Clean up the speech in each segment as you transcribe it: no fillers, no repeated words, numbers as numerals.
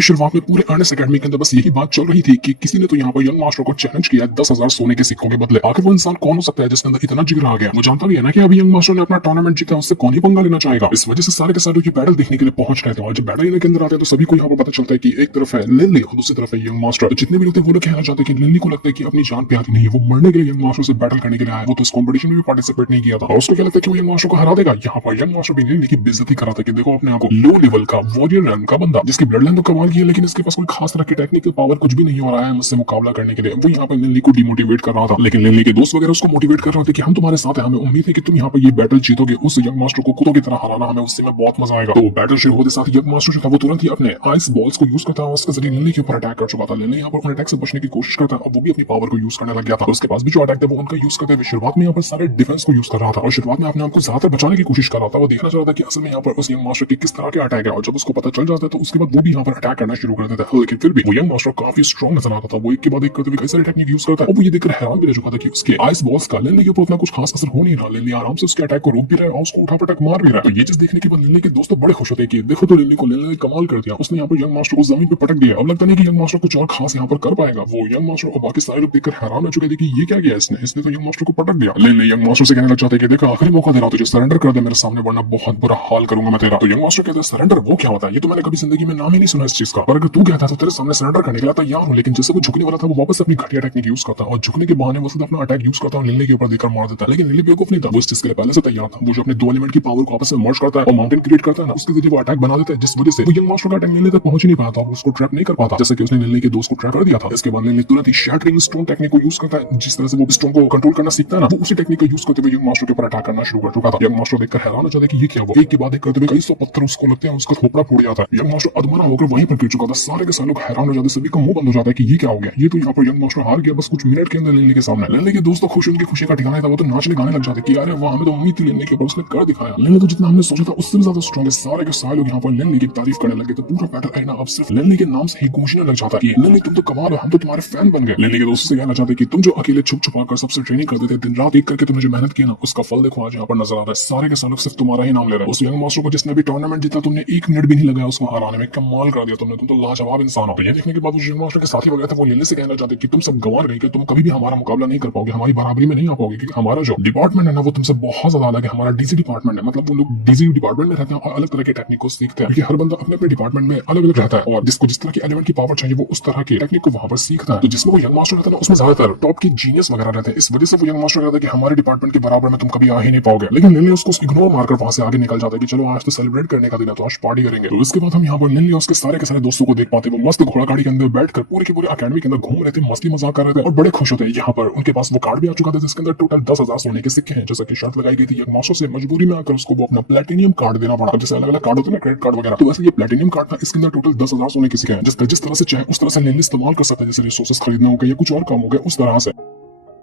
की शुरुआत में पूरे अर्नेस्ट एकेडमी के अंदर बस यही बात चल रही थी कि किसी ने तो यहाँ पर यंग मास्टर को चैलेंज किया 10,000 सोने के सिक्कों के बदले। आखिर वो इंसान कौन हो सकता है जिसके अंदर इतना जिगर आ गया? वो जानता भी है ना कि अभी यंग मास्टर ने अपना टूर्नामेंट जीता, उससे कौन ही पंगा लेना चाहेगा। इस वजह से सारे के सारे की बैटल देखने के लिए पहुंच रहे थे और जब बैटल लेने के अंदर आते हैं तो सभी को यहाँ पर पता चलता है कि एक तरफ है लिनली और दूसरी तरफ है यंग मास्टर। तो जितने भी लोग थे वो लोग कहना चाहते हैं कि लिनली को लगता है कि अपनी जान प्यारी नहीं है, वो मरने के लिए यंग मास्टर से बैटल करने के लिए आया। वो तो इस कॉम्पिटिशन में भी पार्टिसिपेट नहीं किया था और उसको क्या लगता है कि वो यंग मास्टर को हरा देगा। यहाँ पर यंग मास्टर भी लिनली की बेइज्जती करा था कि देखो अपने आप को लो लेवल का वॉरियर रैंक का बंदा जिसकी ब्लड लाइन तो कमाल की है लेकिन इसके पास कोई खास तरह की टेक्निकल पावर कुछ भी नहीं हो रहा है मुझसे मुकाबला करने के लिए। वो यहाँ पर लिनली को डिमोटिवेट कर रहा था, लेकिन लिनली के दोस्त वगैरह उसको मोटिवेट कर रहे थे कि हम तुम्हारे साथ हैं, हमें उम्मीद है कि तुम यहाँ पर ये बैटल जीतोगे। उस यंग मास्टर को कुत्तों की तरह हराना हमें उससे में बहुत मजा आएगा। तो बैटल शुरू होते साथ यंग मास्टर जो था वो तुरंत ही अपने आइस बॉल्स को यूज करता है और उसके जरिए लिनली के ऊपर अटैक कर चुका था। लिनली यहाँ पर अपने अटैक से बचने की कोशिश करता है और वो भी अपनी पावर को यूज करने लग गया था। उसके पास भी जो अटैक था वो उनका यूज करते हुए शुरुआत में यहाँ पर सारे डिफेंस को यूज कर रहा था और शुरुआत में अपने आप को ज्यादा बचाने की कोशिश कर रहा था। वो देखना चाह रहा था कि असल में यहाँ पर उस यंग मास्टर के किस तरह के अटैक है और जब उसको पता चल जाता है तो उसके बाद वो भी यहाँ पर अटैक करना शुरू कर देता है। लेकिन फिर भी वो यंग मास्टर काफी स्ट्रॉन्ग नजर आता था। वो एक के बाद एक करते हुए कई सारे टेक्निक यूज करता है और वो ये देखकर हैरान भी रह चुका था कि उसके आइस बॉल्स का लिनली के ऊपर उतना कुछ खास असर हो नहीं रहा। लिनली आराम से उसके अटैक को रोक भी रहा है और उसको उठा पटक मार भी रहा है। तो ये चीज देखने के बाद लिनली के दोस्त बड़े खुश होते हैं कि देखो तो लिनली ने कमाल कर दिया, उसने यहाँ पर यंग मास्टर को जमीन पे पटक दिया। अब लगता नहीं कि यंग मास्टर कुछ और खास यहाँ पर कर पाएगा। वो यंग मास्टर और बाकी सारे लोग देखकर हैरान हो चुके थे कि ये क्या किया इसने तो यंग मास्टर को पटक दिया। लिनली यंग मास्टर से कहने लग जाते कि देखो आखिरी मौका दे रहा हूं तुझे, सरेंडर कर दे मेरे सामने वरना बहुत बुरा हाल करूंगा मैं तेरा। तो यंग मास्टर कहते हैं सरेंडर वो क्या होता है? ये तो मैंने कभी जिंदगी में नाम ही नहीं सुना इस चीज का, पर अगर तू कहता है तो तेरे सामने सरेंडर करने के लिए तैयार हूं। लेकिन जैसे वो झुकने वाला था वो वापस अपनी घटिया टेक्निक यूज करता और झुकने के बहाने वो सिर्फ अपना अटैक यूज करता और लिनली के ऊपर देकर मार देता है। लेकिन लिनली बेवकूफ नहीं था, वो इस चीज के लिए पहले से तैयार था। वो जो अपने दो एलिमेंट की पावर को आपस में मर्ज करता है और माउंटेन क्रिएट करता है ना, उसके जरिए वो अटैक बना देता है जिस वजह से वो यंग मास्टर का अटैक लिनली तक पहुंच ही नहीं पाता और उसको ट्रैप नहीं कर पाता जैसे कि उसने लिनली के दोस्त को ट्रैप कर दिया था। इसके बाद लिनली तुरंत ही शैटरिंग स्टोन टेक्निक को यूज करता है। जिस तरह से वो स्टोन को कंट्रोल करना सीखता है ना, वो उसी टेक्निक को यूज करते हुए यंग मास्टर के ऊपर अटैक करना शुरू कर चुका था। यंग मास्टर देखकर हैरान हो जाता है कि ये क्या हुआ। एक के बाद एक करते हुए कई सौ पत्थर उसको लगते हैं, उसका खोपड़ा फूट जाता है। यंग मास्टर अधमरा होकर वहीं पर गिर चुका था। सारे के सारे लोग हैरान हो जाते, सभी का मुंह बंद हो जाता है कि ये क्या हो गया। ये तो यहाँ पर यंग मास्टर हार गया बस कुछ मिनट के अंदर लिनली के सामने। लिनली के दोस्त तो खुश, उनकी खुशी का ठिकाना था, वो तो नाचने गाने लग जाते कि अरे वाह हमें तो उम्मीद थी लिनली के ऊपर, उसने कर दिखाया। लिनली तो जितना हमने सोचा था उससे भी ज्यादा स्ट्रॉन्ग है। सारे के सारे लोग यहाँ पर लिनली की तारीफ करने लगे। तो पूरा बैटल एरिना अब सिर्फ लिनली के नाम से ही गूंजने लग जाता है कि लिनली तुम तो कमाल हो, हम तो तुम्हारे फैन बन गए। लिनली के दोस्तों से कहना चाहते कि तुम जो अकेले छुप छुपा कर सबसे ट्रेनिंग करते थे, दिन रात एक करके तुमने जो मेहनत की ना उसका फल देखो आज यहाँ पर नजर आ रहा है। सारे के सारे लोग सिर्फ तुम्हारा ही नाम ले रहे हैं। उस यंग मास्टर को जिसने भी टूर्नामेंट जीता तुमने एक मिनट भी नहीं लगाया उसको हराने में, कमाल कर दिया तुमने, तुम तो लाजवाब इंसान हो। तो ये देखने के बाद यंग मास्टर के साथी वगैरह थे वो लिनली से कहना चाहते कि तुम सब गंवा रही कि तुम कभी भी हमारा मुकाबला नहीं कर पाओगे, हमारी बराबरी में नहीं आ पाओगे क्योंकि हमारा जो डिपार्टमेंट है ना वो तुमसे बहुत ज्यादा अलग है। हमारा डीजी डिपार्टमेंट है, मतलब वो लोग डीजी डिपार्टमेंट में रहते हैं और अलग तरह के टेक्निक को सीखते हैं क्योंकि हर बंदा अपने अपने डिपार्टमेंट में अलग अलग रहता है और जिसको जिस तरह की एलिमेंट की पावर चाहिए वो उस तरह की टेक्निक को वहां पर सीखता है। तो जिसमें वो यंग मास्टर रहता है ना उसमें ज्यादातर टॉप के जीनियस वगैरह रहते हैं। इस वजह से वो यंग मास्टर कहता है कि हमारे डिपार्टमेंट के बराबर में तुम कभी आ ही नहीं पाओगे। लेकिन लिनली उसको इग्नोर मारकर वहां से आगे निकल जाता है कि चलो आज तो सेलिब्रेट करने का दिन है तो आज पार्टी करेंगे। तो इसके बाद हम यहाँ पर लिनली उसके सारे के सारे दोस्तों को देख पाते, वो मस्त घोड़ा गाड़ी के अंदर बैठकर पूरे के पूरे अकेडमी के अंदर घूम रहे थे, मस्ती मजाक कर रहे थे और बड़े खुश होते हैं। यहाँ पर उनके पास वो कार्ड भी आ चुका था जिसके अंदर टोटल 10,000 सोने के सिक्के हैं। जैसा कि शर्त लगाई गई थी यंग मास्टर से, मजबूरी में आकर उसको वो अपना प्लेटिनियम कार्ड देना पड़ा। जैसे अलग अलग कार्ड होते हैं ना क्रेडिट कार्ड वगैरह, तो वैसे ये प्लेटिनियम कार्ड था, इसके अंदर टोटल 10,000 सोने के सिक्के हैं जिस तरह से चाहे उस तरह से लिनली इस्तेमाल कर सकता है। जैसे रिसोर्सेस खरीदना हो गया या कुछ और काम हो गया उस तरह से।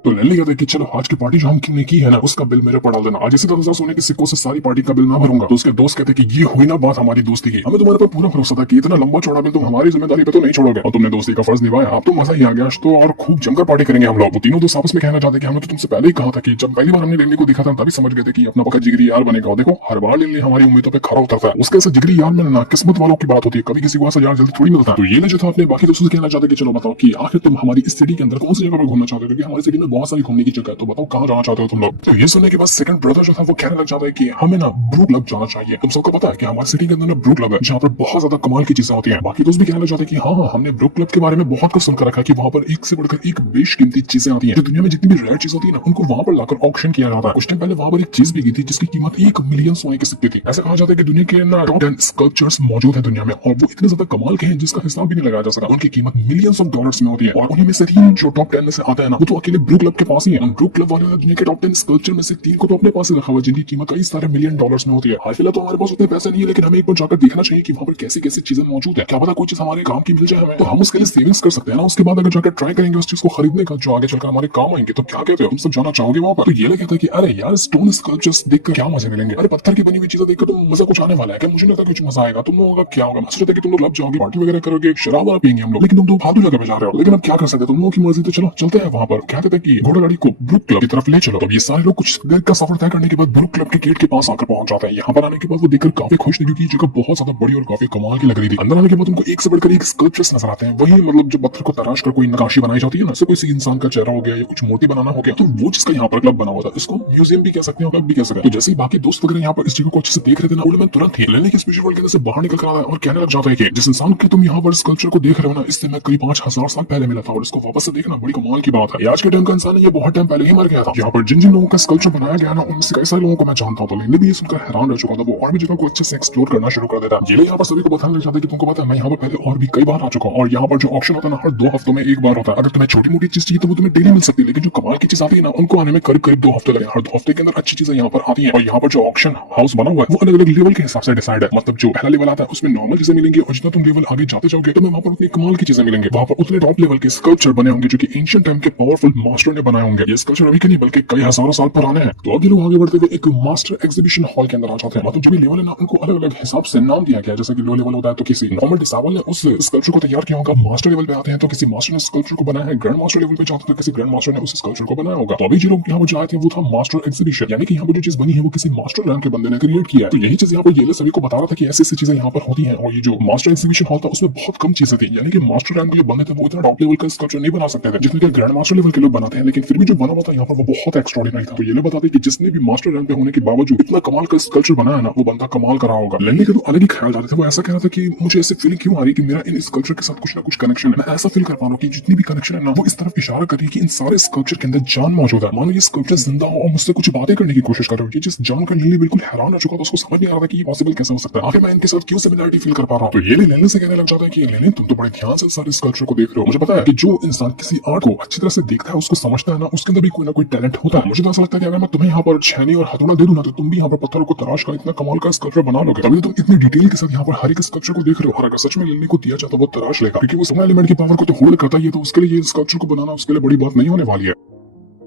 तो लिनली कहते हैं कि चलो आज की पार्टी जो हमने की है ना उसका बिल मेरे पर डाल देना, आज इसी 10,000 सोने के सिक्कों से सारी पार्टी का बिल ना भरूंगा। तो उसके दोस्त कहते हैं कि ये हुई ना बात हमारी दोस्ती की, हमें तुम्हारे पर पूरा भरोसा था कि इतना लंबा चौड़ा बिल तुम हमारी जिम्मेदारी पे तो नहीं छोड़ोगे और तुमने दोस्ती का फर्ज निभाया। अब तो मजा ही आ गया, तो और खूब जमकर पार्टी करेंगे हम लोग। वो तीनों दोस्त आपस में कहना चाहते कि हमने तो तुमसे पहले ही कहा था कि जब पहली बार हमने लिनली को देखा था तभी समझ गए थे कि अपना पक्का जिगरी यार बनेगा। देखो हर बार लिनली हमारी उम्मीदों पर खरा उतरता है, उसके ऐसा जिगरी यार मिलना किस्मत वालों की बात होती है, कभी किसी को ऐसा यार जल्दी थोड़ी मिलता है। तो ये जो था अपने बाकी दोस्तों से कहना चाहते कि चलो बताओ कि आखिर तुम हमारी इस सिटी के अंदर कौन सी जगह पर घूमना चाहते हो, क्योंकि हमारी सिटी में बहुत सारी घूमने की जगह है, तो बताओ कहाँ जाना चाहते हो तुम लोग। तो ये सुनने के बाद सेकंड ब्रदर जो था वो कहने लग जाता है कि हमें ना ब्रू क्लब जाना चाहिए। तुम सबको पता है कि हमारी सिटी के अंदर ना ब्रू क्लब है जहाँ पर बहुत ज्यादा कमाल की चीजें होती हैं। बाकी दोस्त भी कहने लग जाते हैं कि हाँ हमने ब्रू क्लब के बारे में बहुत कुछ सुनकर रखा है कि वहाँ पर एक से बढ़कर एक बेशकीमती चीजें आती हैं। जो दुनिया में जितनी भी रेयर चीज होती है ना उनको वहाँ पर लाकर ऑक्शन किया जाता है। कुछ टाइम पहले वहाँ पर एक चीज भी की थी जिसकी कीमत 1 मिलियन सोने के सिक्के थी। ऐसा कहा जाता है कि दुनिया के ना टॉप 10 स्कल्पचर्स मौजूद है दुनिया में और वो इतने ज्यादा कमाल के हैं जिसका हिसाब भी नहीं लगाया जा सकता। उनकी कीमत मिलियंस ऑफ डॉलर्स में होती है और उन्हीं में से 3 जो टॉप 10 में से आता है ना वो तो अकेले ब्रू क्लब के पास ही है। ब्रू क्लब वाले दुनिया के टॉप 10 स्कल्पचर में से 3 को तो अपने पास रखा हुआ जिनकी कीमत कई सारे मिलियन डॉलर्स में होती है। हाल तो हमारे पास उतने पैसे नहीं है लेकिन हमें एक बार जाकर देखना चाहिए कि वहाँ पर कैसी कैसी चीजें मौजूद है, क्या पता कोई चीज हमारे काम की मिल जाए हमें, तो हम उसके लिए सेविंग्स कर सकते हैं ना। उसके बाद अगर जाकर ट्राई करेंगे उस चीज को खरीदने का जो आगे चलकर हमारे काम आएंगे। तो क्या कहते हो, तुम सब जाना चाहोगे वहाँ पर? तो ये कहता है कि अरे यार स्टोन स्कल्पचर्स देखकर क्या मजे मिलेंगे, अरे पत्थर की बनी हुई चीजें देखकर तो मजा कुछ आने वाला है क्या? मुझे नहीं लगता कुछ मजा आएगा। तुम लोगों का क्या होगा? मैं सोचता कि तुम लोग लब जाओगे, पार्टी वगैरह करोगे, शराब पियेंगे हम लोग, लेकिन तुम तो फालतू जगह पे जा रहे हो। लेकिन अब क्या कर सकते हैं, तुम लोगों की मर्जी, तो चलो चलते हैं वहाँ पर। कहते थे कि घोड़ा गाड़ी को ब्रुक क्लब की तरफ ले चलो। तो ये सारे लोग कुछ देर का सफर तय करने के बाद ब्रुक क्लब के गेट के पास आकर पहुंच जाते हैं। यहाँ पर आने के बाद वो देखकर काफी खुश थे क्योंकि जगह बहुत ज्यादा बड़ी और काफी कमाल की लग रही थी। अंदर आने के बाद उनको एक से बढ़कर एक स्कल्पचर्स नजर आते हैं। वही मतलब जो पत्थर को तराश कर कोई नकाशी बनाई जाती है ना, कोई इंसान का चेहरा हो गया या कुछ मूर्ति बनाना हो गया, तो वो जिसका यहाँ पर क्लब बना हुआ था, इसको म्यूजियम भी कह सकते हैं, क्लब भी कह सकते हैं। तो जैसे ही बाकी दोस्त वगैरह यहाँ पर इस जगह को अच्छे से देख रहे थे ना, उन्होंने तुरंत ही लेने के स्पेशल वर्ल्ड के अंदर से बाहर निकल कर आया और कहने लग जाता है कि जिस इंसान के तुम यहाँ पर स्कल्पचर को देख रहे हो ना, इससे मैं करीब 5000 साल पहले मिला था और इसको वापस से देखना बड़ी कमाल की बात है। आज के टाइम का इंसान है, ये बहुत टाइम पहले ही मर गया था। यहाँ पर जिन जिन लोगों का स्कल्पचर बनाया गया ना, उनमें से कई सारे लोगों को मैं जानता हूँ। तो लेने भी ये सुनकर हैरान रह चुका था। वो और भी जगह को अच्छे से एक्सप्लोर करना शुरू कर देता। ये यहाँ पर सभी को बताने लग जाता है कि तुमको पता है, मैं यहाँ पर पहले और भी कई बार आ चुका हूँ और यहाँ पर जो ऑप्शन होता है ना, हर 2 हफ्तों में एक बार होता है। अगर तुम्हें छोटी मोटी चीज चाहिए तो वो तुम्हें डेली मिल सकती है, लेकिन जो कमाल की चीज आती है ना, उनको आने में करीब करीब 2 हफ्ते लगे। हर 2 हफ्ते के अंदर अच्छी चीजें यहाँ पर आती है। और यहाँ पर जो ऑक्शन हाउस बना हुआ है वो अलग अलग लेवल के हिसाब से डिसाइड है। मतलब जो पहला लेवल आता है उसमें नॉर्मल चीजें मिलेंगी और जितना तुम लेवल आगे जाते जाओगे तो वहाँ पर उतनी कमाल की चीजें मिलेंगी। वहाँ पर उतने टॉप लेवल के स्कल्पचर बने होंगे जो कि एंशिएंट टाइम के पावरफुल मास्टर ने बनाए होंगे। ये स्कल्पचर अभी के नहीं बल्कि कई हजारों साल पुराने हैं। तो अभी लोग आगे बढ़ते हुए एक मास्टर एग्जीबिशन हॉल के अंदर आ जाते हैं। मतलब जो भी लेवल है ना, उनको अलग अलग हिसाब से नाम दिया गया है। जैसे कि लो लेवल होता है तो किसी नॉर्मल डिसावल ने उस स्कल्पचर को तैयार किया होगा। मास्टर लेवल पे आते हैं तो किसी मास्टर ने स्कल्पचर को बनाया है। ग्रैंड मास्टर लेवल पे जाते हैं तो किसी ग्रैंड मास्टर ने उस स्कल्पचर को बनाया होगा। तो अभी जो लोग यहाँ पर आए थे वो था मास्टर एग्जीबिशन, यानी कि यहाँ पर जो चीज बनी है वो किसी मास्टर रैंक के बंदे ने क्रिएट किया है। तो यही चीज यहाँ पर ये सभी को बता रहा था कि ऐसी ऐसी चीजें यहाँ पर होती है। और ये जो मास्टर एग्जीबिशन हॉल था उसमें बहुत कम चीजें थी, यानी कि मास्टर रैंक के जो बंदे थे वो इतना टॉप लेवल का स्कल्पचर नहीं बना सकते थे जितने के ग्रैंड मास्टर लेवल के लोग बनाते हैं। लेकिन फिर भी जो बना हुआ था यहाँ पर वो बहुत एक्स्ट्राऑर्डिनरी था। तो ये बताते कि जिसने भी मास्टर रैंक पे होने के बावजूद इतना कमाल का स्कल्पचर बनाया ना, वो बंदा कमाल करा होगा। लेने के तो अलग ही ख्याल जाते थे। वो ऐसा कह रहा था कि मुझे ऐसी फीलिंग क्यों आ रही है कि मेरा इन स्कल्पचर के साथ कुछ ना कुछ कनेक्शन है। मैं ऐसा फील कर पा रहा हूँ कि जितनी भी कनेक्शन है ना, वो इस तरफ इशारा कर रही है कि इन सारे स्कल्पचर के अंदर जान मौजूद है। मानो ये स्कल्पचर जिंदा हो और मुझसे कुछ बातें करने की कोशिश कर रहा हूँ। ये चीज जानकर लिली बिल्कुल हैरान हो चुका था। उसको समझ नहीं आ रहा था कि ये पॉसिबल कैसे हो सकता है। आखिर मैं इनके साथ क्यों सिमिलरिटी फील कर पा रहा हूँ। तो ये लेने से कहने लग जाता है कि लेने तुम तो बड़े ध्यान से सारे स्कल्पचर को देख रहे हो। मुझे पता है कि जो इंसान किसी आर्ट को अच्छी तरह से देखता है, उसको समझता है ना, उसके अंदर भी कोई ना कोई टैलेंट होता है। मुझे तो ऐसा लगता है कि अगर मैं तुम्हें यहाँ पर छेनी और हथौड़ा दे दूं ना, तो तुम भी यहाँ पर पत्थरों को तराश कर इतना कमाल का स्कल्पचर बना लोगे। तभी तुम इतनी डिटेल के साथ यहाँ पर हर एक स्कल्पचर को देख रहे हो। और अगर सच में लेने को दिया जाता तो वो तराश लेगा, क्योंकि वो समय एलिमेंट की पावर को तो होल्ड करता ही है। तो उसके लिए ये स्कल्पचर को बनाना उसके लिए बड़ी बात नहीं होने वाली है।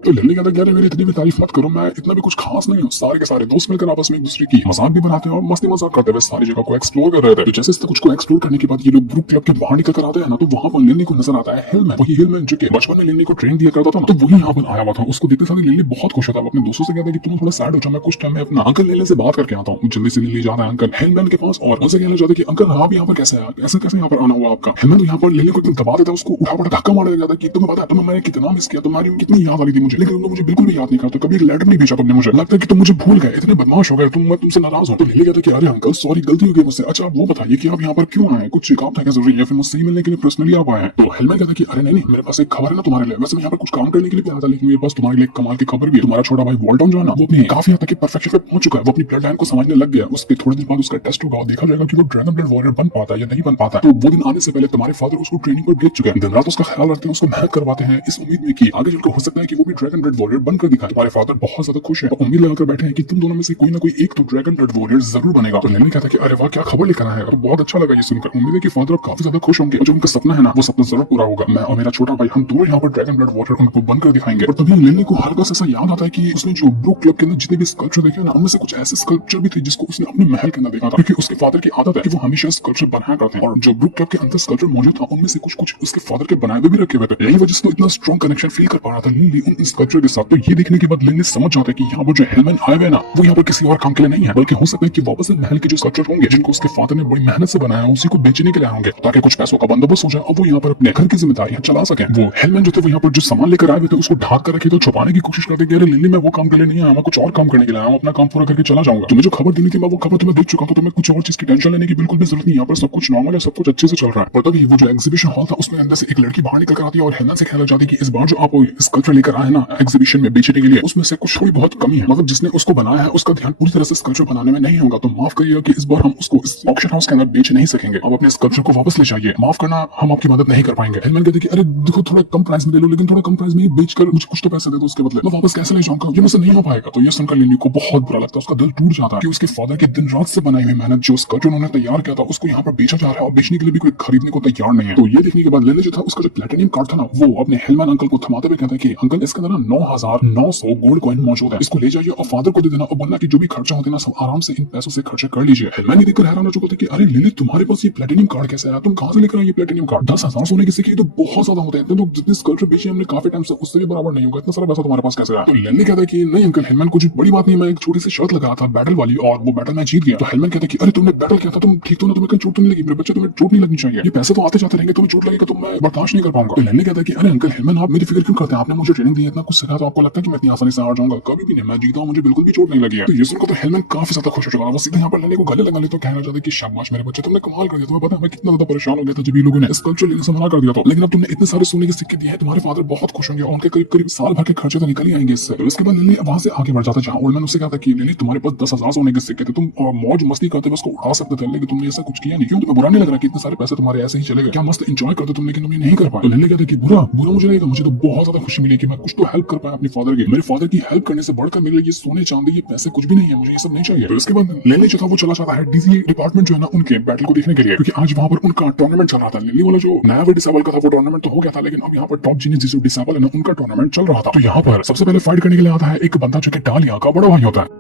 तो लिल्ली कहता है मेरी इतनी भी तारीफ मत करो, मैं इतना भी कुछ खास नहीं हूँ। सारे के सारे दोस्त मिलकर आपस में एक दूसरे की मजाक भी बनाते हैं और मस्ती मजाक करते हुए सारी जगह को एक्सप्लोर कर रहे थे। तो जैसे कुछ को एक्सप्लोर करने के बाद ये लोग ग्रुप क्लब के बाहर निकल कर आते हैं ना, तो वहां पर लिल्ली को नजर आता है हिलमैन। वही हिलमैन जो कि बचपन में लिल्ली को ट्रेन दिया करता था ना, तो वही यहाँ पर आया हुआ था। उसको देखते सारे लिल्ली बहुत खुश होता है। अपने दोस्तों से कहता है कि तुम थोड़ा सैड हो जाओ, मैं कुछ टाइम में अपना अंकल लिल्ली से बात करके आता हूँ। जल्दी से लिल्ली जाता है अंकल हिलमैन के पास और उनसे कहना चाहता है कि अंकल आप यहाँ पर कैसे आया, ऐसे कैसे यहाँ पर आना हुआ आपका। हिलमैन तो यहाँ पर लिल्ली को दबा देता है, उसको उठा पड़ा धक्का मारने लग जाता है कि तुम्हें पता है तुम्हें मैंने कितना मिस किया, तुम्हारी कितनी याद आ रही थी मुझे, लेकिन मुझे बिल्कुल भी याद नहीं करते। कभी एक लेटर नहीं भेजा तुमने, मुझे लगता है कि तुम मुझे भूल गए, इतने बदमाश हो गए तुम, मैं तुमसे नाराज हूं। तो लिली कहता है कि अरे अंकल सॉरी, गलती हो गई मुझसे। अच्छा आप वो बताइए कि आप यहाँ पर क्यों आए, कुछ काम था क्या जरूरी, या फिर मुझसे ही मिलने के लिए पर्सनली आप आए हैं। तो हिलमैन कहता है कि अरे नहीं, मेरे पास एक खबर है ना तुम्हारे लिए। वैसे मैं यहाँ पर कुछ काम करने के लिए भी आया था, लेकिन मेरे पास तुम्हारे लिए एक कमाल की खबर भी है। तुम्हारा छोटा भाई वोल्टन जो है ना, वो अपनी काफी हद तक परफेक्शन पे पहुंच चुका है। वो अपनी ब्लड लाइन को समझने लग गया। उसके थोड़े दिन बाद उसका टेस्ट होगा और देखा जाएगा कि वो ड्रैगन ब्लड वॉरियर बन पाता है या नहीं बन पाता। तो वो दिन आने से पहले तुम्हारे फादर उसको ट्रेनिंग पर भेज चुके हैं। दिन रात उसका ख्याल रखते हैं, उसको मेहनत करवाते हैं, इस उम्मीद में कि आगे चलकर हो सकता है कि वो भी ड्रैगन ब्लड वॉरियर बनकर दिखाए। तुम्हारे फादर बहुत ज्यादा खुश है, उम्मीद लगाकर बैठे हैं कि तुम दोनों में से कोई ना कोई एक तो ड्रैगन ब्लड वॉरियर जरूर बनेगा। तो लिली कहता है कि अरे वाह क्या खबर लेकर आया है, और बहुत अच्छा लगा ये सुनकर। उम्मीद है कि फादर काफी ज्यादा खुश होंगे और जो उनका सपना है ना, वो सपना जरूर पूरा होगा। मैं और मेरा छोटा भाई हम दोनों यहाँ पर ड्रैगन ब्लड वॉरियर उनको बनकर दिखाएंगे। और तभी लिली को हल्का सा याद आता है कि उसने जो ब्रुक क्लब के अंदर जितने भी स्कल्पचर देखे ना, उनमें से कुछ ऐसे स्कल्पचर भी थे जिसको उसने अपने महल के अंदर देखा था, क्योंकि उसके फादर की आदत है कि वो हमेशा स्कल्पचर बनाया करते हैं। और जो ब्रुक क्लब के अंदर स्कल्पचर मौजूद था, उनमें से कुछ उसके फादर के बनाए हुए भी रखे हुए थे। यही वजह से इतना स्ट्रॉन्ग कनेक्शन फील कर पा रहा था लिली उन स्कल्पचर के साथ। तो ये देखने के बाद लिली समझ जाता है कि यहाँ पर जो हिलमैन आए हुए ना, वो यहाँ पर किसी और काम के लिए नहीं है, बल्कि हो सकता है कि वापस से महल के जो स्कल्पचर होंगे जिनको उसके फादर ने बड़ी मेहनत से बनाया, उसी को बेचने के लिए होंगे, ताकि कुछ पैसों का बंदोबस्त हो जाए और वो यहाँ पर अपने घर की जिम्मेदारियां चला सके। वो हिलमैन जो थे वो यहाँ पर जो सामान लेकर आए हुए थे उसको ढाक कर रखे, तो छुपाने की कोशिश करते कि अरे लिली मैं वो काम के लिए नहीं आया, मैं कुछ और काम करने के लिए आया हूँ, अपना काम पूरा करके चला जाऊंगा। तुम्हें जो खबर देनी थी मैं वो खबर तुम्हें देख चुका हूं, तो तुम्हें कुछ और चीज की टेंशन लेने की बिल्कुल भी जरूरत नहीं। यहाँ पर सब कुछ नॉर्मल है, सब कुछ अच्छे से चल रहा है। और तभी वो जो एग्जीबिशन हॉल था उसमें अंदर से एक लड़की बाहर निकल कर आती है और हिलमैन से कहने लग जाती है कि इस बार जो आप स्कल्पचर लेकर आए ना एग्जीबिशन में बेचने के लिए, उसमें से कुछ थोड़ी बहुत कमी है। मतलब जिसने उसको बनाया है उसका ध्यान पूरी तरह से स्कल्पचर बनाने में नहीं होगा, तो माफ करिएगा कि इस बार हम उसको इस ऑक्शन हाउस के अंदर बेच नहीं सकेंगे। आप अपने स्कल्पचर को वापस ले जाइए, माफ करना हम आपकी मदद नहीं कर पाएंगे। हिलमैन कहते कि अरे देखो थोड़ा कम प्राइस में दे लो, लेकिन थोड़ा कम प्राइस में ही बेचकर मुझे कुछ तो पैसे दे दो, उसके बदले मैं वापस कैसे ले जाऊंगा, ये मुझसे नहीं हो पाएगा। तो ये सुनकर लिली को बहुत बुरा लगता है, उसका दिल टूट जाता है कि उसके फादर के दिन रात से बनाई हुई मेहनत जो स्कल्पचर उन्होंने तैयार किया था उसको यहाँ पर बेचा जा रहा है और बेचने के लिए भी कोई खरीदने को तैयार नहीं है। तो ये देखने के बाद लिली जो था उसका जो प्लैटिनियम कार्ड था ना, वो अपने हिलमैन अंकल को थमाते हुए कहता है कि अंकल इसके अंदर अंदर ना 9,900 गोल्ड कॉइन मौजूद है। इसको ले जाइए और फादर को दे देना और बोलना कि जो भी खर्चा होते हैं ना सब आराम से इन पैसों से खर्चे कर लीजिए। मैंने देखकर हैरान हो चुका था कि अरे लिली तुम्हारे पास ये प्लेटिनियम कार्ड कैसे आया, तुम कहां से लेकर आए ये प्लेटिनियम कार्ड? 10,000 सोने के सिक्के तो बहुत ज्यादा होते हैं, तो जितने स्कल्पचर बेचे हमने काफी टाइम से उससे भी बराबर नहीं होगा, इतना सारा पैसा तुम्हारे पास कैसे आया? तो लिली कहता है कि नहीं अंकल हेलमैन कुछ बड़ी बात नहीं, मैं एक छोटी सी शर्त लगाया था बैटल वाली और वो बैटल मैं जीत गया। तो हेलमैन कहता है कि अरे तुमने बैटल किया था, तुम ठीक तो ना, तुम्हें कहीं चोट तो नहीं लगी? मेरे बच्चे तुम्हें चोट नहीं लगनी चाहिए, ये पैसे तो आते जाते रहेंगे, तुम्हें चोट लगेगा तो मैं बर्दाश्त नहीं कर पाऊंगा। तो लिली कहता है कि अरे अंकल हेलमैन आप मेरी फिक्र क्यों करते हैं, आपने मुझे ट्रेनिंग दी है, इतना कुछ सिखाया, तो आपको लगता है कि मैं इतनी आसानी से हार जाऊंगा? कभी भी नहीं, मैं जीता हूं, मुझे बिल्कुल भी चोट नहीं लगी है। तो ये सुनकर तो हेलमैन काफी ज्यादा खुश हो चुका था, वो सीधा यहाँ पर लिली को गले लगा ले तो कहना चाहता है कि शाबाश मेरे बच्चे, तुमने कमाल कर दिया। तुम्हें पता है मैं कितना ज्यादा परेशान हो गया था जब ये लोगों ने स्कल्पचर लेने से मना कर दिया था, लेकिन अब तुमने इतने सारे सोने के सिक्के दिए हैं, तुम्हारे फादर बहुत खुश होंगे और उनके करीब करीब साल भर के खर्चे तो निकल ही आएंगे इससे। तो इसके बाद लिली वहां से आगे बढ़ जाता है जहां ओल्डमैन उससे कहता है कि लिली तुम्हारे पास 10,000 सोने के सिक्के थे, तुम मौज मस्ती करते उसको उड़ा सकते थे, लेकिन तुमने ऐसा कुछ किया नहीं। क्यों तुम्हें बुरा नहीं लग रहा कि इतने सारे पैसे तुम्हारे ऐसे ही चले गए? क्या मस्त एंजॉय करते तुम, लेकिन तुम ये नहीं कर पाए। तो लिली कहता है कि बुरा मुझे नहीं था, मुझे तो बहुत ज्यादा खुशी मिली कि मैं कुछ तो हेल्प कर पाया अपने फादर की। मेरे फादर की हेल्प करने से बढ़कर मेरे लिए ये सोने चांदी ये पैसे कुछ भी नहीं है, मुझे ये सब नहीं चाहिए। तो इसके बाद लिली जो था वो चला जाता है डीसीए डिपार्टमेंट जो है ना उनके बैटल को देखने के लिए, क्योंकि आज वहां पर उनका टूर्नामेंट चल रहा था। लिली वाला जो नया डिसेबल का था वो टूर्नामेंट तो हो गया था, लेकिन अब यहाँ पर टॉप जीनियस जो डिसेबल है ना उनका टूर्नामेंट चल रहा था। तो यहाँ पर सबसे पहले फाइट करने के लिए आता है एक बंदा जो कि डालिया का बड़ा भाई होता है।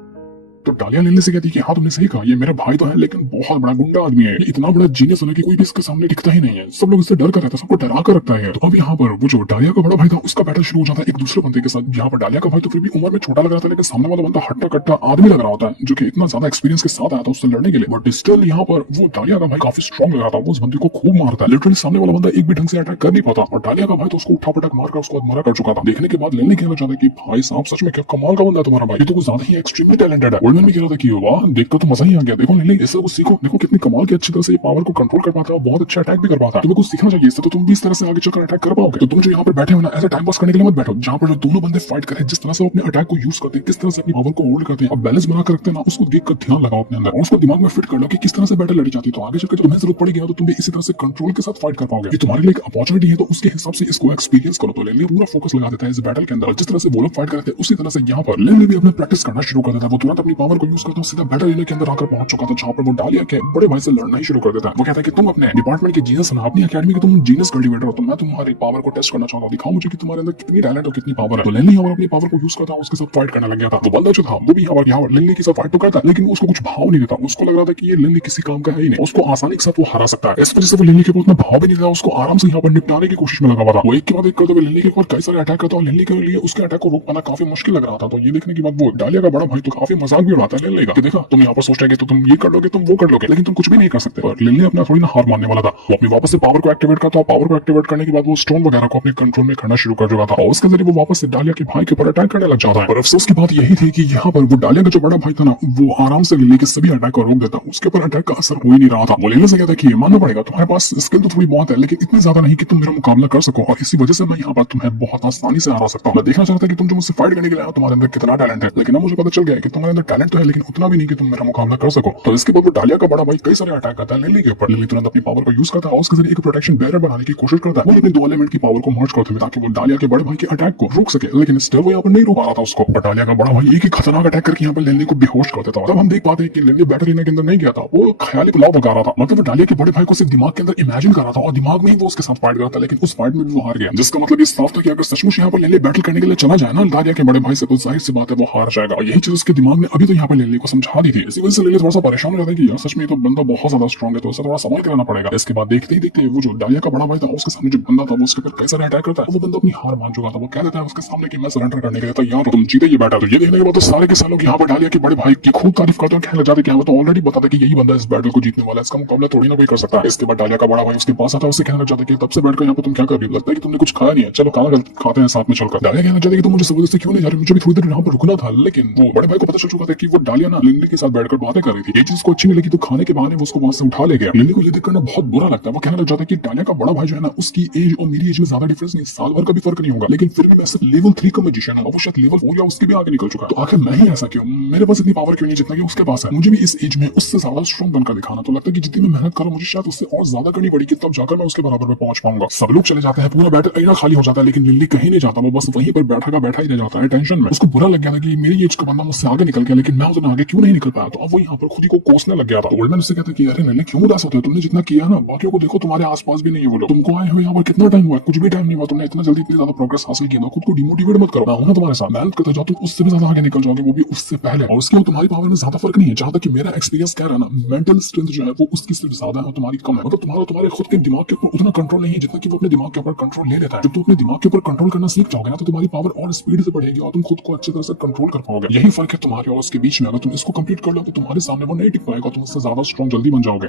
तो डालिया लिली से कहती है कि हाँ तुमने सही कहा, ये मेरा भाई तो है लेकिन बहुत बड़ा गुंडा आदमी है, ये इतना बड़ा जीनियस है कि कोई भी इसके सामने दिखता ही नहीं है, सब लोग इससे डर कर रहता है, सबको डरा कर रखता है। तो अब यहाँ पर वो जो डालिया का बड़ा भाई था उसका बैटल शुरू हो जाता है एक दूसरे बंदे के साथ। यहाँ पर डालिया का भाई तो फिर भी उम्र में छोटा लग रहा था, लेकिन सामने वाला बंदा हट्टा कट्टा आदमी लग रहा होता है जो कि इतना ज्यादा एक्सपीरियंस के साथ आया था उससे लड़ने के लिए। बट स्टिल यहाँ पर वो डालिया का भाई काफी स्ट्रॉन्ग लग रहा था, वो उस बंदे को खूब मारता है, लिटरली सामने वाला बंदा एक भी ढंग से अटैक कर नहीं पाता और डालिया का भाई तो उसको उठा पटक मारकर उसको मरा कर चुका था। देखने के बाद लिली कहना चाहता है कि भाई साहब सच में क्या कमाल का बंदा है तुम्हारा भाई, ये तो कुछ ज्यादा ही एक्सट्रीमली टैलेंटेड है। ओल्डमैन भी कह रहा था कि देखकर तो मजा ही आ गया, देखो लिली इससे कुछ सीखो, देखो कितनी कमाल की अच्छी तरह से पावर को कंट्रोल कर पाता है और बहुत अच्छा अटैक भी कर पाता है, तुम्हें कुछ सीखना चाहिए इससे, तो तुम भी इस तरह से आगे चलकर अटैक कर पाओगे। तो तुम जो यहाँ पर बैठे हो ना ऐसा टाइम पास करने के लिए मत बैठो, जहाँ पर जो दोनों बंदे फाइट करें जिस तरह से अपने अटैक को यूज करते हैं, किस तरह से अपनी पावर को होल्ड करते हैं और बैलेंस बना कर रखते हैं ना, उसको देखकर ध्यान लगाओ अपने अंदर और उसको दिमाग में फिट कर लो कि किस तरह से बैटल लड़ी जाती है। तो आगे चलकर तुम्हें जरूरत पड़ेगी तो तुम भी इसी तरह से कंट्रोल के साथ फाइट कर पाओगे, ये तुम्हारे लिए एक अपॉर्चुनिटी है, तो उसके हिसाब से इसको एक्सपीरियंस करो। तो लिली पूरा फोकस लगा देता है इस बैटल के अंदर, जिस तरह से वो लोग फाइट करते हैं उसी तरह से यहाँ पर लिली भी अपना प्रैक्टिस करना शुरू कर देता है। वो तुरंत अपनी पावर को यूज करता है, सीधा बैटल लेने के अंदर आकर पहुंच चुका था जहाँ पर वो डालिया के बड़े भाई से लड़ना ही शुरू कर देता है। वो कहता है कि तुम अपने डिपार्टमेंट के जीनियस ना, अपनी एकेडमी के तुम जीनियस कल्टीवेटर हो, तो मैं तुम्हारी पावर को टेस्ट करना चाहता हूँ, दिखाओ मुझे कि तुम्हारे अंदर कितनी टैलेंट और कितनी पावर है। तो लिली यहाँ अपनी पावर को यूज करता है, उसके साथ फाइट करने लग गया था। वो बंदा जो था वो भी यहाँ पर लिली के साथ फाइट तो करता है, लेकिन उसको कुछ भाव नहीं देता, उसको लग रहा था कि ये लिली किसी काम का है ही नहीं, उसको आसानी के साथ वो हरा सकता है। इस वजह से वो लिली के ऊपर भाव भी नहीं देता, उसको आराम से यहाँ पर निपटाने की कोशिश में लगा हुआ था। वो एक के बाद एक करते हुए लिली के ऊपर कई सारे अटैक करता और लिली के लिए उसके अटैक को रोक पाना काफी मुश्किल लग रहा था। तो ये देखने के बाद वो डालिया का बड़ा भाई तो काफी मजाक भी उड़ाता है लिली का, देखा तुम यहाँ पर सोच रहे तो तुम ये कर लोगे तुम वो कर लोगे, लेकिन तुम कुछ भी नहीं कर सकते। और लिली अपना थोड़ी ना हार मानने वाला था, वो अपनी वापस से पावर को एक्टिवेट करता, पावर को एक्टिवेट करने के बाद वो स्टोन वगैरह को अपने कंट्रोल में करना शुरू कर चुका था और उसके जरिए वो वापस से डालिया के भाई के ऊपर अटैक करने लग जाता है। और अफसोस की बात यही थी कि यहाँ पर वो डालिया का जो बड़ा भाई था ना वो आराम से लिली के सभी अटैक को रोक देता, उसके ऊपर अटैक का असर हो ही नहीं रहा था। वो लिली से कहता है कि मानना पड़ेगा तुम्हारे पास स्किल तो थोड़ी बहुत है, लेकिन इतनी ज्यादा नहीं कि तुम मेरा मुकाबला कर सको, और इसी वजह से मैं यहाँ पर तुम्हें बहुत आसानी से हरा सकता हूँ। मैं देखना चाहता था कि तुम जो मुझसे फाइट करने के लिए तुम्हारे अंदर कितना टैलेंट है, लेकिन अब मुझे पता चल गया कि तुम्हारे अंदर टैलेंट तो है लेकिन उतना भी नहीं कि तुम मेरा मुकाबला कर सको। तो इसके बाद वो डालिया का बड़ा भाई कई सारे अटैक करता है लिली के ऊपर। लिली तुरंत अपनी पावर को यूज करता है और उसके जरिए एक प्रोटेक्शन बैरियर बनाने की कोशिश करता है, वो अपने दो एलिमेंट की पावर को मर्ज करते हुए ताकि वो डालिया के बड़े भाई के अटैक को रोक सके, लेकिन स्टिल वो यहाँ पर नहीं रोक पा रहा था उसको। और डालिया का बड़ा भाई एक ही खतरनाक अटैक करके यहाँ पर लिली को बेहोश कर देता था। तब हम देख पाते हैं कि लिली बैटल लेने के अंदर नहीं गया था, वो ख्याली पुलाव पका रहा था, मतलब वो डालिया के बड़े भाई को सिर्फ दिमाग के अंदर इमेजिन कर रहा था और दिमाग में ही वो उसके साथ फाइट कर रहा था, लेकिन उस फाइट में भी वो हार गया, जिसका मतलब ये साफ था कि अगर सचमुच यहाँ पर लिली बैटल करने के लिए चला जाए ना डालिया के बड़े भाई से, तो जाहिर सी बात है वो हार जाएगा। और यही चीज उसके दिमाग ने अभी तो यहाँ पर लिली को समझा दी थी। इसी वजह से लिली थोड़ा सा परेशान हो जाता है कि यार सच में तो बंदा बहुत ज्यादा स्ट्रॉन्ग है, तो उसे थोड़ा संभाल के रहना पड़ेगा। इसके बाद देखते ही देखते वो जो डालिया का बड़ा भाई था उसके सामने जो बंदा था वो उसके ऊपर कई सारे अटैक करता है, वो बंदा अपनी हार मान चुका था। वो कह देता है उसके सामने कि मैं सरेंडर करने के लिए तैयार हूं, तुम जीते ये बैटल। तो ये देखने के बाद तो सारे के सारे लोग यहाँ पर डालिया के बड़े भाई की खूब तारीफ करते हैं, कहने लग जाते कि तो ऑलरेडी बताते कि यही बंदा इस बैटल को जीतने वाला है, इसका मुकाबला थोड़ी ना कोई कर सकता है। इसके बाद डालिया का बड़ा भाई उसके पास आता है, उससे कहने लग जाता है कि तब से बैठकर यहाँ पर तुम क्या कर रही हो, लगता है कि तुमने कुछ खाया नहीं है, चलो खाना खाते हैं साथ में चलकर। डालिया कहना चाहते कि तुम मुझे जबरदस्ती क्यों नहीं जा रही, मुझे भी थोड़ी देर यहाँ पर रुकना था, लेकिन वो बड़े भाई को पता चल चुका था कि वो डालिया ना लिली के साथ बैठकर बातें कर रही थी। ये चीज को अच्छी नहीं लगी तो खाने के बहाने वो उसको वहां से उठा ले गया। लिली को ये देखकर बहुत बुरा लगता है, वो कहने लग जाता है कि डालिया का बड़ा भाई जो है ना उसकी एज और मेरी एज में ज्यादा डिफरेंस नहीं, साल भर का भी फर्क नहीं होगा, लेकिन फिर भी मैं सिर्फ लेवल 3 का मैजिशियन हूं, वो शायद लेवल 4 या उसके भी आगे निकल चुका है। तो आखिर मैं ही ऐसा क्यों, मेरे पास इतनी पावर क्यों नहीं जितना कि उसके पास है। मुझे भी इस एज में उससे ज्यादा स्ट्रॉन्ग बनकर दिखाना, तो लगता है कि जितनी मैं मेहनत करूं मुझे शायद उससे और ज्यादा करनी पड़ेगी, तब जाकर मैं उसके बराबर में पहुंच पाऊंगा। सब लोग चले जाते हैं, पूरा बैटल अरेना खाली हो जाता है, लेकिन लिली कहीं नहीं जाता, वो बस वहीं पर बैठा ही रह जाता है टेंशन में। उसको बुरा लग गया था कि मेरी एज का बंदा मुझसे आगे निकल गया, लेकिन लेकिन मैं उतना आगे क्यों नहीं निकल पाया। तो अब वो यहाँ पर खुद ही को कोसने लग गया था। ओल्ड मैन उससे कहता है कि अरे नल्ले क्यों उदास होते हो, तुमने जितना किया ना बाकियों को देखो तुम्हारे आसपास भी नहीं है वो लोग, तुमको आए हुए यहाँ पर कितना टाइम हुआ, कुछ भी टाइम नहीं हुआ, तुमने इतना जल्दी इतनी ज्यादा प्रोग्रेस हासिल किया, खुद को डिमोटिवेट मत करो, मैं हूं ना तुम्हारे साथ, मेहनत करते जाओ, तुम उससे भी ज्यादा आगे निकल जाओगे, वो भी उससे पहले। और उसके तुम्हारी पावर में ज्यादा फर्क नहीं है, जहां तक कि मेरा एक्सपीरियंस कह रहा है ना, मेंटल स्ट्रेंथ जो है वो उसकी सिर्फ ज्यादा है, तुम्हारी कम है। मतलब तुम्हारे खुद के दिमाग के ऊपर उतना कंट्रोल नहीं है जितना कि वो अपने दिमाग के ऊपर कंट्रोल ले लेता है। जब तुम अपने दिमाग के ऊपर कंट्रोल करना सीख जाओगे ना तो तुम्हारी पावर और स्पीड से बढ़ेगी और तुम खुद को अच्छी तरह से कंट्रोल कर पाओगे। यही फर्क है तुम्हारे और उसके बीच में। अगर तुम इसको कंप्लीट कर लो तो तुम्हारे सामने वो नहीं टिक पाएगा, तुम उससे ज्यादा स्ट्रॉन्ग जल्दी बन जाओगे।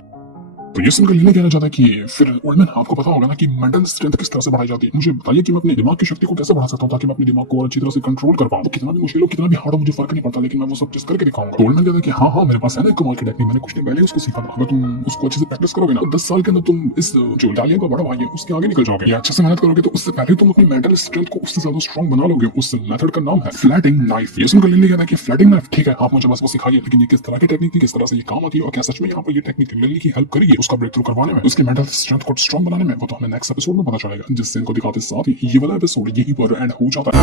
तो ये सुनकर लिली कहना चाहता है कि फिर ओल्डमैन आपको पता होगा ना कि मेंटल स्ट्रेंथ किस तरह से बढ़ाई जाती है, मुझे बताइए कि मैं अपने दिमाग की शक्ति को कैसे बढ़ा सकता हूँ ताकि मैं अपने दिमाग को और अच्छी तरह से कंट्रोल कर पाऊँ। तो कितना भी मुश्किल हो कितना भी हार्ड हो मुझे फर्क नहीं पड़ता, लेकिन मैं वो सब चीज करके दिखाऊंगा। तो ओल्डमैन कहता है कि हाँ मेरे पास है ना कमाल की टेक्निक, मैंने कुछ दिन पहले उसको सीखा था। अगर तुम उसको अच्छे से प्रैक्टिस करोगे ना तो 10 साल के अंदर तुम इस जो डालिया का बड़ा भाई है उसके आगे निकल जाओगे। या अच्छे से मेहनत करोगे तो उससे पहले तुम अपनी मेंटल स्ट्रेंथ को उससे ज्यादा स्ट्रॉन्ग बना लोगे। उस मेथड का नाम है फ्लैटिंग नाइफ। ये सुनकर लिली कहता है कि फ्लैटिंग नाइफ ठीक है, आप मुझे बस वो सिखाइए, लेकिन ये किस तरह की टेक्निक थी, किस तरह से ये काम आती है और क्या सच में यहाँ पर ये टेक्निक लिली की हेल्प करेगी उसका ब्रेक थ्रू करवाने में, उसकी मेंटल स्ट्रेंथ को स्ट्रॉन्ग बनाने में। वो तो हमें नेक्स्ट एपिसोड में पता चलेगा, जिससे इनको दिखाते साथ ही ये वाला एपिसोड यहीं पर एंड हो जाता है।